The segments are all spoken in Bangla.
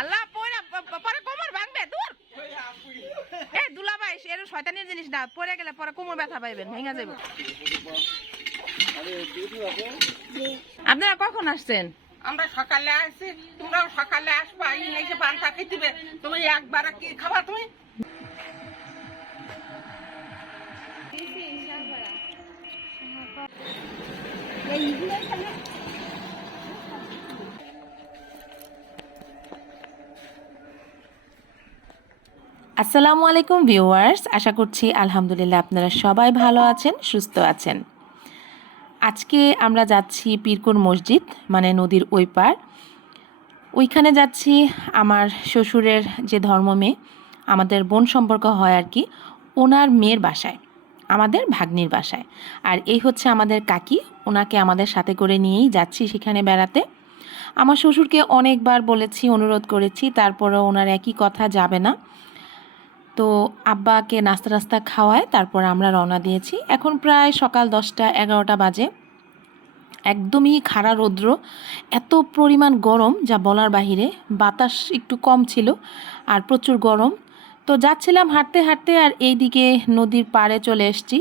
আল্লাহ পরে পরে কোমর ভাঙবে দূর। এ দুলাভাই এর শয়তানের জিনিস না পরে গেলে পরে কোমর ব্যথা পাইবেন ভেঙে যাবে আপনারা কখন আসছেন? আমরা সকালে আসছি তোমরাও সকালে আসবা এই এসে পান্তা খেতে তুমি একবার কি খাবা তুমি? আসসালামু আলাইকুম ভিউয়ার্স, আশা করছি আলহামদুলিল্লাহ আপনারা সবাই ভালো আছেন, সুস্থ আছেন। আজকে আমরা যাচ্ছি পীরকুন মসজিদ মানে নদীর ওই পার। ওইখানে যাচ্ছি আমার শ্বশুরের যে ধর্ম মেয়ে, আমাদের বোন সম্পর্ক হয় আর কি, ওনার মেয়ের বাসায়, আমাদের ভাগ্নির বাসায়। আর এই হচ্ছে আমাদের কাকি, ওনাকে আমাদের সাথে করে নিয়েই যাচ্ছি সেখানে বেড়াতে। আমার শ্বশুরকে অনেকবার বলেছি, অনুরোধ করেছি, তারপরেও ওনার একই কথা যাবে না। তো আব্বাকে নাস্তা টাস্তা খাওয়ায়, তারপর আমরা রওনা দিয়েছি। এখন প্রায় সকাল দশটা, এগারোটা বাজে। একদমই খাড়া রৌদ্র, এত পরিমাণ গরম যা বলার বাহিরে, বাতাস একটু কম ছিল আর প্রচুর গরম। তো যাচ্ছিলাম হাঁটতে হাঁটতে আর এইদিকে নদীর পাড়ে চলে এসেছি।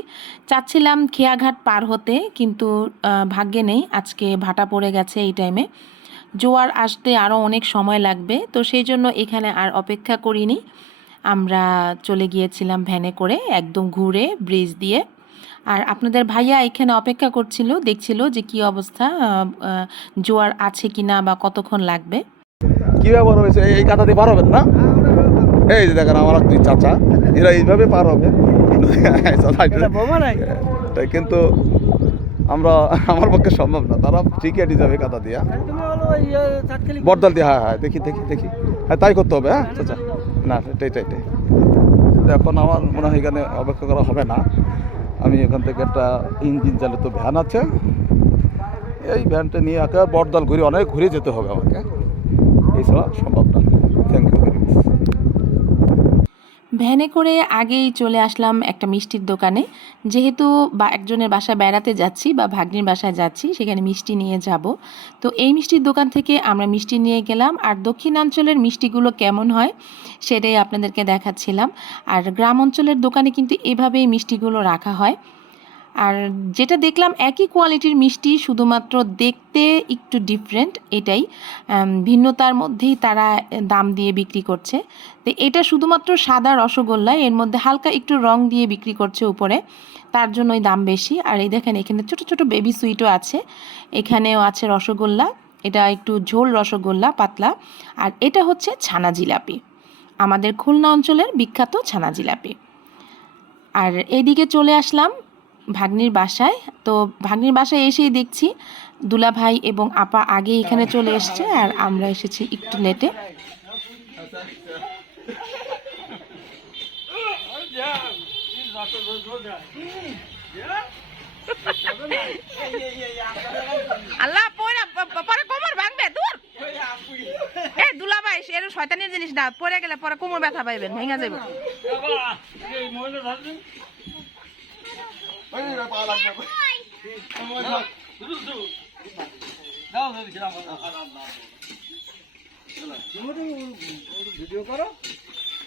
চাচ্ছিলাম খেয়াঘাট পার হতে, কিন্তু ভাগ্যে নেই। আজকে ভাটা পড়ে গেছে এই টাইমে জোয়ার আসতে আরও অনেক সময় লাগবে, তো সেই জন্য এখানে আর অপেক্ষা করিনি। আমরা চলে গিয়েছিলাম ভ্যানে করে একদম ঘুরে ব্রিজ দিয়ে। আর আপনাদের ভাইয়া এখানে অপেক্ষা করছিল দেখছিল যে কি অবস্থা জোয়ার আছে কিনা বা কতক্ষণ লাগবে। কি ব্যাপার হয়েছে? এই- কাঁথা দিয়ে পার হবেন না? এই যে দেখেন আমার দুই চাচা এরা এইভাবে পার হবে। তাই কিন্তু আমরা আমার পক্ষে সম্ভব না। তারা টিকেটই যাবে কাঁথা দিয়া। বরদল দিয়ে হ্যাঁ হ্যাঁ দেখি দেখি দেখি। হ্যাঁ তাই করতে হবে হ্যাঁ চাচা। না, এটাই এটাই এখন আমার মনে হয় এখানে অপেক্ষা করা হবে না। আমি এখান থেকে একটা ইঞ্জিন চালিত ভ্যান আছে। এই ভ্যানটা নিয়ে একেবারে বরদল ঘুরে অনেক ঘুরে যেতে হবে আমাকে। এছাড়া সম্ভব না। থ্যাংক ইউ ভেরি মাচ ভ্যানে করে আগেই চলে আসলাম একটা মিষ্টির দোকানে। যেহেতু বা একজনের বাসায় বেড়াতে যাচ্ছি বা ভাগ্নির বাসায় যাচ্ছি, সেখানে মিষ্টি নিয়ে যাব। তো এই মিষ্টির দোকান থেকে আমরা মিষ্টি নিয়ে গেলাম। আর দক্ষিণাঞ্চলের মিষ্টিগুলো কেমন হয়, সেটাই আপনাদেরকে দেখাচ্ছিলাম। আর গ্রাম অঞ্চলের দোকানে কিন্তু এভাবেই মিষ্টিগুলো রাখা হয়। আর যেটা দেখলাম একই কোয়ালিটির মিষ্টি, শুধুমাত্র দেখতে একটু ডিফারেন্ট এটাই। ভিন্নতার মধ্যেই তারা দাম দিয়ে বিক্রি করছে। তো এটা শুধুমাত্র সাদা রসগোল্লা, এর মধ্যে হালকা একটু রং দিয়ে বিক্রি করছে উপরে। তার জন্যই দাম বেশি। আর এই দেখেন, এখানে ছোট ছোট বেবি সুইটও আছে। এখানেও আছে রসগোল্লা। এটা একটু ঝোল রসগোল্লা, পাতলা। আর এটা হচ্ছে ছানা জিলাপি। আমাদের খুলনা অঞ্চলের বিখ্যাত ছানা জিলাপি। আর এদিকে চলে আসলাম ভাগ্নির বাসায়। তো ভাগ্নির বাসায় এসেই দেখছি দুলা ভাই এবং আপা আগে এখানে চলে এসছে আর আমরা এসেছি একটু লেটে। আল্লাহ পরে কোমর ভাঙবে, দূর। এ, দুলাভাই এর শয়তানের জিনিস না পরে গেলে পরে কোমর ব্যথা পাইবেন, ভেঙে যাবে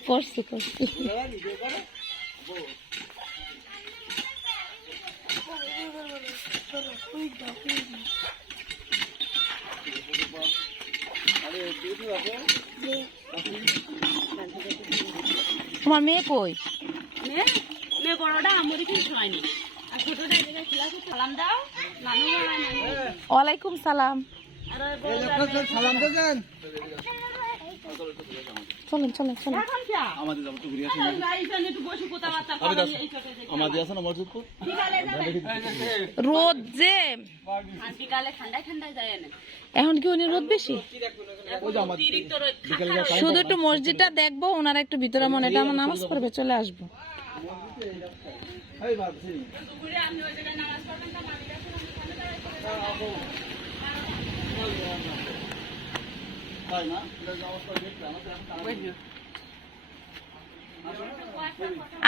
করছি করছি। তোমার মেয়ে কই? মেয়ে? মেয়ে বড়টা আমরি কি শোনায়নি ওয়ালাইকুম সালাম। চলেন চলেন রোদ যে। এখন কি উনি রোদ বেশি? শুধু একটু মসজিদটা দেখব ওনারা একটু ভিতরে মনে এটা আমার নামাজ পড়বে, চলে আসব।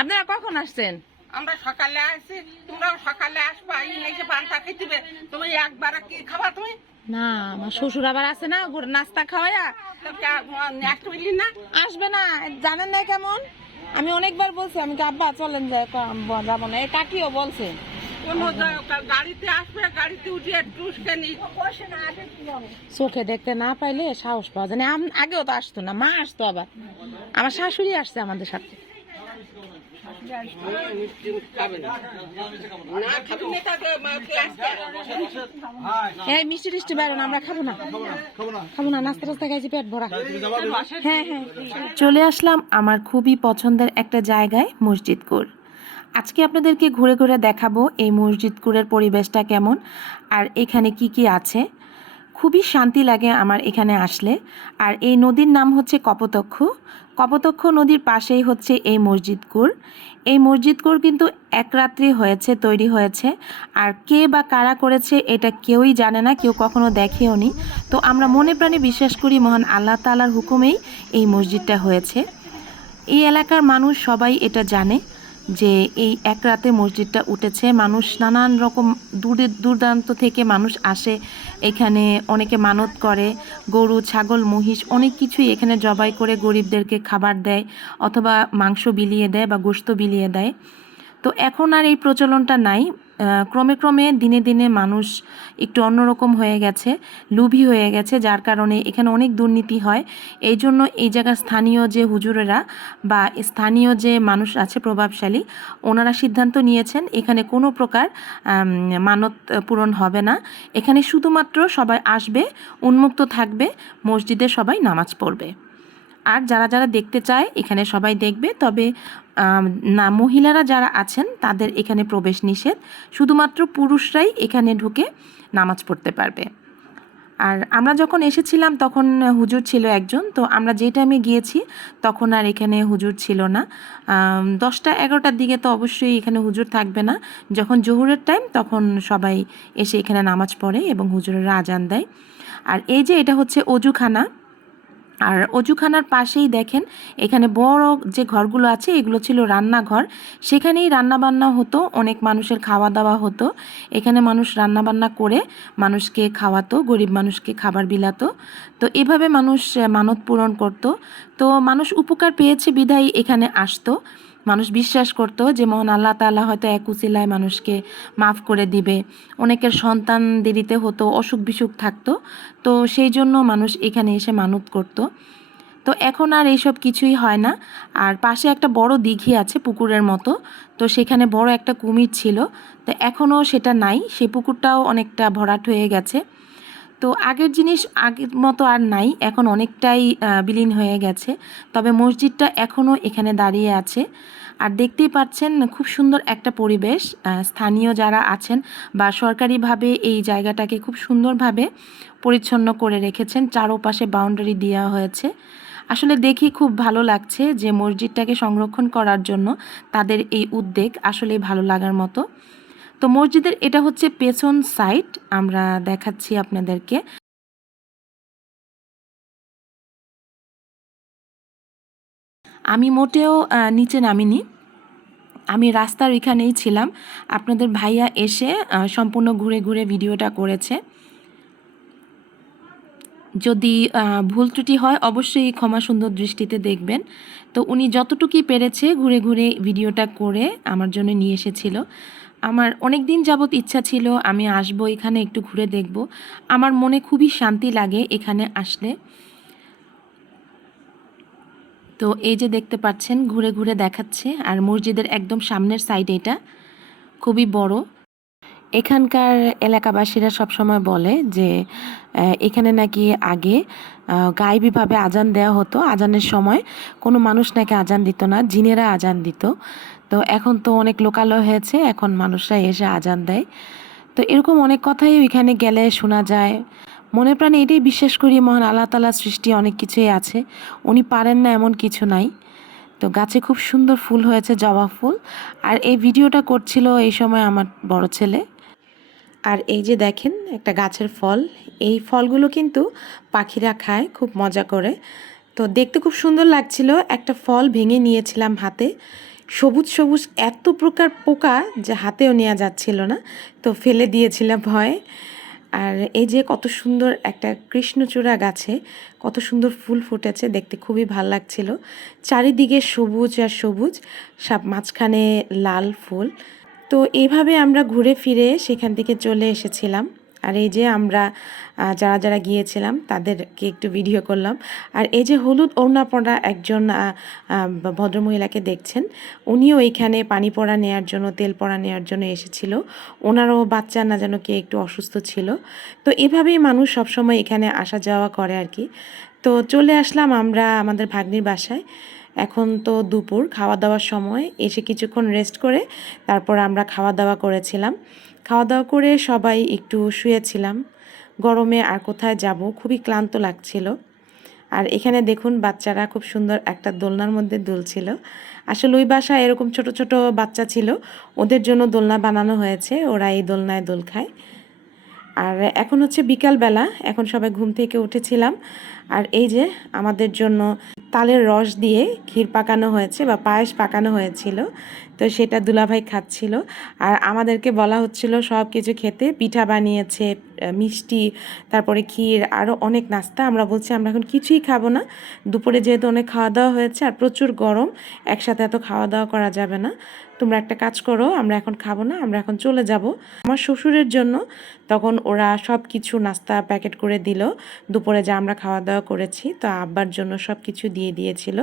আপনারা কখন আসছেন? আমরা সকালে আসি তোমরাও সকালে আসবা এই এসে পান্তা খেতে দিবে তুমি একবার কি খাবা তুমি? না আমার শ্বশুর আবার আছে না ঘুরে নাস্তা না? আসবে না জানেন না কেমন? আমি অনেকবার বলছি আমি আব্বা চলেন যাব না। এটা কাকিও বলছে? কোন গাড়িতে আসবে গাড়িতে উঠিয়ে টুসকে নি চোখে দেখতে না পাইলে সাহস পাওয়া যায় আগেও তো আসতো না মা আসতো আবার। আমার শাশুড়ি আসছে আমাদের সাথে না খাবি না তাকে ক্লাসকে ভরা। হ্যাঁ হ্যাঁ। চলে আসলাম আমার খুবই পছন্দের একটা জায়গায়, মসজিদ মসজিদকুর আজকে আপনাদেরকে ঘুরে ঘুরে দেখাবো এই মসজিদ মসজিদকুরের পরিবেশটা কেমন, আর এখানে কি কি আছে। খুবই শান্তি লাগে আমার এখানে আসলে। আর এই নদীর নাম হচ্ছে কপোতক্ষ। কপোতক্ষ নদীর পাশেই হচ্ছে এই মসজিদকুর এই মসজিদকুর কিন্তু এক রাত্রি হয়েছে, তৈরি হয়েছে। আর কে বা কারা করেছে এটা কেউই জানে না, কেউ কখনো দেখেও নি। তো আমরা মনে প্রাণে বিশ্বাস করি মহান আল্লাহ তালার হুকুমেই এই মসজিদটা হয়েছে। এই এলাকার মানুষ সবাই এটা জানে। যে এই এক রাতে মসজিদটা উঠেছে, মানুষ নানান রকম দূরে, দূরদান্ত থেকে মানুষ আসে। এখানে অনেকে মানত করে, গরু, ছাগল, মহিষ, অনেক কিছুই এখানে জবাই করে গরিবদেরকে খাবার দেয় অথবা মাংস বিলিয়ে দেয় বা গোস্ত বিলিয়ে দেয়। তো এখন আর এই প্রচলনটা নাই। ক্রমে ক্রমে দিনে দিনে মানুষ একটু অন্যরকম হয়ে গেছে, লুভি হয়ে গেছে, যার কারণে এখানে অনেক দুর্নীতি হয়। এই জন্য এই জায়গার স্থানীয় যে হুজুরেরা বা স্থানীয় যে মানুষ আছে প্রভাবশালী, ওনারা সিদ্ধান্ত নিয়েছেন এখানে কোনো প্রকার মানত পূরণ হবে না। এখানে শুধুমাত্র সবাই আসবে, উন্মুক্ত থাকবে, মসজিদে সবাই নামাজ পড়বে। আর যারা যারা দেখতে চায়, এখানে সবাই দেখবে। তবে না, মহিলারা যারা আছেন, তাদের এখানে প্রবেশ নিষেধ। শুধুমাত্র পুরুষরাই এখানে ঢুকে নামাজ পড়তে পারবে। আর আমরা যখন এসেছিলাম, তখন হুজুর ছিল একজন। তো আমরা যে টাইমে গিয়েছি, তখন আর এখানে হুজুর ছিল না। দশটা, এগারোটার দিকে তো অবশ্যই এখানে হুজুর থাকবে না। যখন জোহরের টাইম তখন সবাই এসে এখানে নামাজ পড়ে এবং হুজুরেরা আজান দেয়। আর এই যে, এটা হচ্ছে অজুখানা। আর অজুখানার পাশেই দেখেন, এখানে বড় যে ঘরগুলো আছে, এগুলো ছিল রান্নাঘর। সেখানেই রান্নাবান্না হতো, অনেক মানুষের খাওয়া দাওয়া হতো। এখানে মানুষ রান্নাবান্না করে মানুষকে খাওয়াতো, গরিব মানুষকে খাবার বিলাতো। তো এভাবে মানুষ মানত পূরণ করত। তো মানুষ উপকার পেয়েছে, বিধায় এখানে আসতো। মানুষ বিশ্বাস করতো যে, মহান আল্লাহ তাআলা হয়তো এক উচিলায় মানুষকে মাফ করে দিবে। অনেকের সন্তান দেরিতে হতো, অসুখ বিসুখ থাকতো। তো সেই জন্য মানুষ এখানে এসে মানত করতো। তো এখন আর এইসব কিছুই হয় না। আর পাশে একটা বড় দিঘি আছে পুকুরের মতো। তো সেখানে বড় একটা কুমির ছিল। তো এখনও সেটা নাই। সে পুকুরটাও অনেকটা ভরাট হয়ে গেছে। তো আগের জিনিস আগের মতো আর নাই, এখন অনেকটাই বিলীন হয়ে গেছে। তবে মসজিদটা এখনও এখানে দাঁড়িয়ে আছে। আর দেখতেই পাচ্ছেন খুব সুন্দর একটা পরিবেশ স্থানীয় যারা আছেন বা সরকারিভাবে এই জায়গাটাকে খুব সুন্দরভাবে পরিচ্ছন্ন করে রেখেছেন, চারোপাশে বাউন্ডারি দেওয়া হয়েছে। আসলে দেখি খুব ভালো লাগছে যে মসজিদটাকে সংরক্ষণ করার জন্য তাদের এই উদ্যোগ আসলে ভালো লাগার মতো। তো মসজিদের এটা হচ্ছে পেছন সাইড আমরা দেখাচ্ছি আপনাদেরকে। আমি মোটেও নিচে নামিনি। আমি রাস্তার এখানেই ছিলাম। আপনাদের ভাইয়া এসে সম্পূর্ণ ঘুরে ঘুরে ভিডিওটা করেছে। যদি ভুল ত্রুটি হয়, অবশ্যই ক্ষমা সুন্দর দৃষ্টিতে দেখবেন। তো উনি যতটুকুই পেরেছে, ঘুরে ঘুরে ভিডিওটা করে আমার জন্য নিয়ে এসেছিল। আমার অনেক দিন যাবৎ ইচ্ছা ছিল আমি আসব এখানে একটু ঘুরে দেখব। আমার মনে খুবই শান্তি লাগে এখানে আসলে। তো এই যে দেখতে পাচ্ছেন, ঘুরে ঘুরে দেখাচ্ছে। আর মসজিদের একদম সামনের সাইড এটা, খুবই বড়। এখানকার এলাকাবাসীরা সবসময় বলে যে এখানে নাকি আগে গায়েবীভাবে আজান দেওয়া হতো। আজানের সময় কোনো মানুষ নাকি আজান দিত না, জিনেরা আজান দিত। তো এখন তো অনেক লোকালয় হয়েছে, এখন মানুষরা এসে আজান দেয়। তো এরকম অনেক কথাই ওইখানে গেলে শোনা যায়। মনে প্রাণে এটাই বিশ্বাস করি, মহান আল্লাহ তালার সৃষ্টি অনেক কিছুই আছে। উনি পারেন না এমন কিছু নাই। তো গাছে খুব সুন্দর ফুল হয়েছে, জবা ফুল। আর এই ভিডিওটা করছিল এই সময় আমার বড় ছেলে। আর এই যে দেখেন, একটা গাছের ফল। এই ফলগুলো কিন্তু পাখিরা খায়, খুব মজা করে। তো দেখতে খুব সুন্দর লাগছিল। একটা ফল ভেঙে নিয়েছিলাম হাতে। সবুজ সবুজ এত প্রকার পোকা যে হাতেও নেওয়া যাচ্ছিল না। তো ফেলে দিয়েছিলাম ভয়ে। আর এই যে কত সুন্দর একটা কৃষ্ণচূড়া গাছে কত সুন্দর ফুল ফুটেছে, দেখতে খুবই ভালো লাগছিল। চারিদিকে সবুজ আর সবুজ সব মাঝখানে লাল ফুল। তো এইভাবে আমরা ঘুরে ফিরে সেখান থেকে চলে এসেছিলাম। আর এই যে আমরা যারা যারা গিয়েছিলাম তাদেরকে একটু ভিডিও করলাম। আর এই যে হলুদ ওড়না পড়া একজন ভদ্রমহিলাকে দেখছেন, উনিও এইখানে পানি পড়া নেওয়ার জন্য, তেল পড়া নেওয়ার জন্য এসেছিল। ওনারও বাচ্চা না যেন কে একটু অসুস্থ ছিল। তো এভাবেই মানুষ সবসময় এখানে আসা যাওয়া করে আর কি। তো চলে আসলাম আমরা আমাদের ভাগ্নির বাসায়। এখন তো দুপুর, খাওয়া দাওয়ার সময়। এসে কিছুক্ষণ রেস্ট করে তারপর আমরা খাওয়া দাওয়া করেছিলাম। খাওয়া দাওয়া করে সবাই একটু শুয়েছিলাম। গরমে আর কোথায় যাব? খুবই ক্লান্ত লাগছিল। আর এখানে দেখুন, বাচ্চারা খুব সুন্দর একটা দোলনার মধ্যে দুলছিল। আসলে ওই বাসায় এরকম ছোট ছোট বাচ্চা ছিল। ওদের জন্য দোলনা বানানো হয়েছে। ওরা এই দোলনায় দোল খায়। আর এখন হচ্ছে বিকালবেলা। এখন সবাই ঘুম থেকে উঠেছিলাম। আর এই যে আমাদের জন্য তালের রস দিয়ে ক্ষীর পাকানো হয়েছে বা পায়েস পাকানো হয়েছিল, তো সেটা দুলাভাই খাচ্ছিল। আর আমাদেরকে বলা হচ্ছিল সব কিছু খেতে পিঠা বানিয়েছে মিষ্টি, তারপরে ক্ষীর আরও অনেক নাস্তা। আমরা বলছি, আমরা এখন কিছুই খাব না। দুপুরে যেহেতু অনেক খাওয়া দাওয়া হয়েছে আর প্রচুর গরম, একসাথে এত খাওয়া দাওয়া করা যাবে না। তোমরা একটা কাজ করো, আমরা এখন খাব না, আমরা এখন চলে যাব। আমার শ্বশুরের জন্য তখন ওরা সব কিছু নাস্তা প্যাকেট করে দিল। দুপুরে যা আমরা খাওয়া দাওয়া করেছি, তো আব্বার জন্য সব কিছু দিয়ে দিয়েছিল।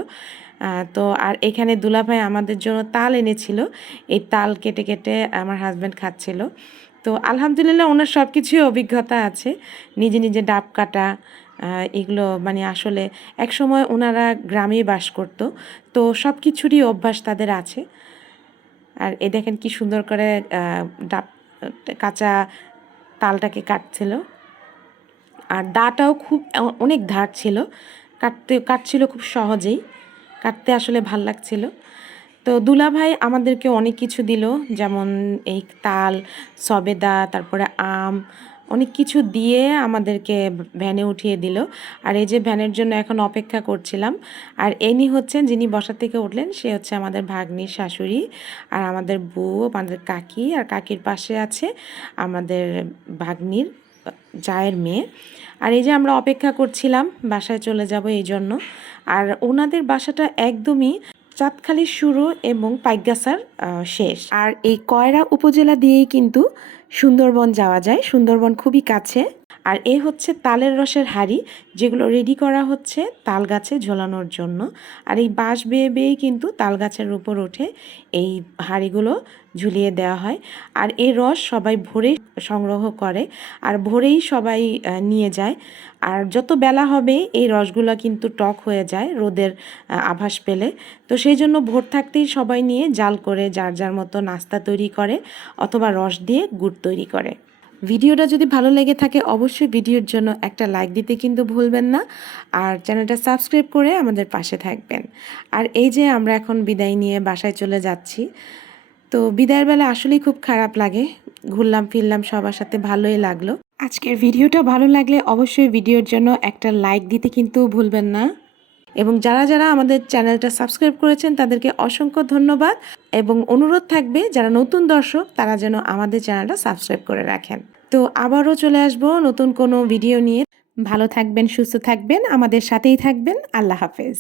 তো আর এখানে দুলাভাই আমাদের জন্য তাল এনেছিল, এই তাল কেটে কেটে আমার হাজব্যান্ড খাচ্ছিল। তো আলহামদুলিল্লাহ ওনার সব কিছুই অভিজ্ঞতা আছে, নিজে নিজে ডাব কাটা এগুলো মানে আসলে এক সময় ওনারা গ্রামেই বাস করতো, তো সব কিছুরই অভ্যাস তাদের আছে। আর এ দেখেন কি সুন্দর করে ডাব, কাঁচা তালটাকে কাটছিল। আর দাটাও খুব অনেক ধার ছিল। কাটতে, কাটছিল খুব সহজেই। কাটতে আসলে ভালো লাগছিল। তো দুলাভাই আমাদেরকে অনেক কিছু দিল, যেমন এই তাল, সবেদা, তারপরে আম, অনেক কিছু দিয়ে আমাদেরকে ভ্যানে উঠিয়ে দিল। আর এই যে ভ্যানের জন্য এখন অপেক্ষা করছিলাম, আর এনি হচ্ছেন যিনি বসা থেকে উঠলেন, সে হচ্ছে আমাদের ভাগ্নির শাশুড়ি আর আমাদের বউ, আমাদের কাকি, আর কাকির পাশে আছে আমাদের ভাগ্নির জায়ের মেয়ে। আর এই যে আমরা অপেক্ষা করছিলাম বাসায় চলে যাব এই জন্য। আর ওনাদের বাসাটা একদমই চাঁদখালির শুরু এবং পাইগাসার শেষ। আর এই কয়রা উপজেলা দিয়েই কিন্তু সুন্দরবন যাওয়া যায়। সুন্দরবন খুবই কাছে। আর এ হচ্ছে তালের রসের হাড়ি, যেগুলো রেডি করা হচ্ছে তাল গাছে ঝোলানোর জন্য। আর এই বাঁশ বেয়ে বেয়েই কিন্তু তাল গাছের উপর ওঠে এই হাঁড়িগুলো ঝুলিয়ে দেওয়া হয়। আর এই রস সবাই ভোরেই সংগ্রহ করে আর ভোরেই সবাই নিয়ে যায়। আর যত বেলা হবে এই রসগুলো কিন্তু টক হয়ে যায় রোদের আভাস পেলে। তো সেই জন্য ভোর থাকতেই সবাই নিয়ে জাল করে যার যার মতো নাস্তা তৈরি করে অথবা রস দিয়ে গুড় তৈরি করে। ভিডিওটা যদি ভালো লেগে থাকে, অবশ্যই ভিডিওর জন্য একটা লাইক দিতে কিন্তু ভুলবেন না। আর চ্যানেলটা সাবস্ক্রাইব করে আমাদের পাশে থাকবেন। আর এই যে আমরা এখন বিদায় নিয়ে বাসায় চলে যাচ্ছি, তো বিদায়ের বেলা আসলেই খুব খারাপ লাগে। ঘুরলাম, ফিরলাম, সবার সাথে ভালোই লাগল। আজকের ভিডিওটা ভালো লাগলে অবশ্যই ভিডিওর জন্য একটা লাইক দিতে কিন্তু ভুলবেন না। এবং যারা যারা আমাদের চ্যানেলটা সাবস্ক্রাইব করেছেন, তাদেরকে অসংখ্য ধন্যবাদ। এবং অনুরোধ থাকবে, যারা নতুন দর্শক, তারা যেন আমাদের চ্যানেলটা সাবস্ক্রাইব করে রাখেন। তো আবারও চলে আসব নতুন কোনো ভিডিও নিয়ে। ভালো থাকবেন, সুস্থ থাকবেন, আমাদের সাথেই থাকবেন। আল্লাহ হাফেজ।